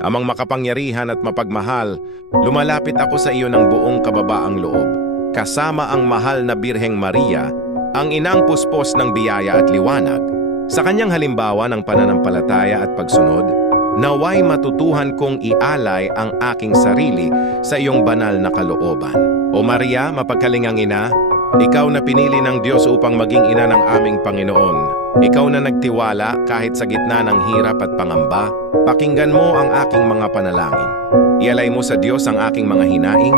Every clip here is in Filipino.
Amang makapangyarihan at mapagmahal, lumalapit ako sa iyo ng buong kababaang loob, kasama ang mahal na Birheng Maria, ang inang puspos ng biyaya at liwanag. Sa kanyang halimbawa ng pananampalataya at pagsunod, naway matutuhan kong ialay ang aking sarili sa iyong banal na kalooban. O Maria, mapagkalingang ina, ikaw na pinili ng Diyos upang maging ina ng aming Panginoon. Ikaw na nagtiwala kahit sa gitna ng hirap at pangamba, pakinggan mo ang aking mga panalangin. Ialay mo sa Diyos ang aking mga hinaing,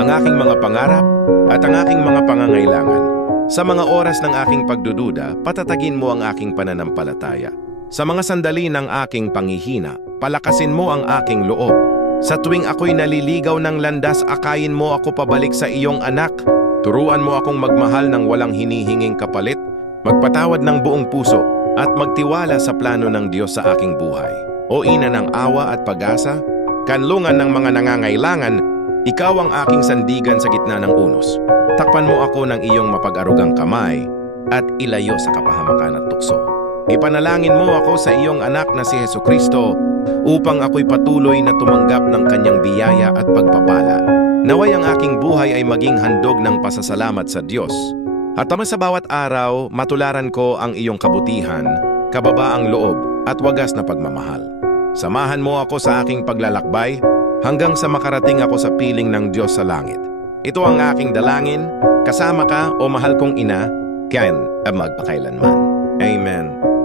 ang aking mga pangarap, at ang aking mga pangangailangan. Sa mga oras ng aking pagdududa, patatagin mo ang aking pananampalataya. Sa mga sandali ng aking panghihina, palakasin mo ang aking loob. Sa tuwing ako'y naliligaw ng landas, akayin mo ako pabalik sa iyong anak. Turuan mo akong magmahal ng walang hinihinging kapalit, magpatawad ng buong puso, at magtiwala sa plano ng Diyos sa aking buhay. O ina ng awa at pag-asa, kanlungan ng mga nangangailangan, ikaw ang aking sandigan sa gitna ng unos. Takpan mo ako ng iyong mapag-arugang kamay at ilayo sa kapahamakan at tukso. Ipanalangin mo ako sa iyong anak na si Hesukristo upang ako'y patuloy na tumanggap ng kanyang biyaya at pagpapala. Naway ang aking buhay ay maging handog ng pasasalamat sa Diyos. At sa bawat araw, matularan ko ang iyong kabutihan, kababaang loob at wagas na pagmamahal. Samahan mo ako sa aking paglalakbay hanggang sa makarating ako sa piling ng Diyos sa langit. Ito ang aking dalangin, kasama ka o mahal kong ina, Ken, magpakailanman. Amen.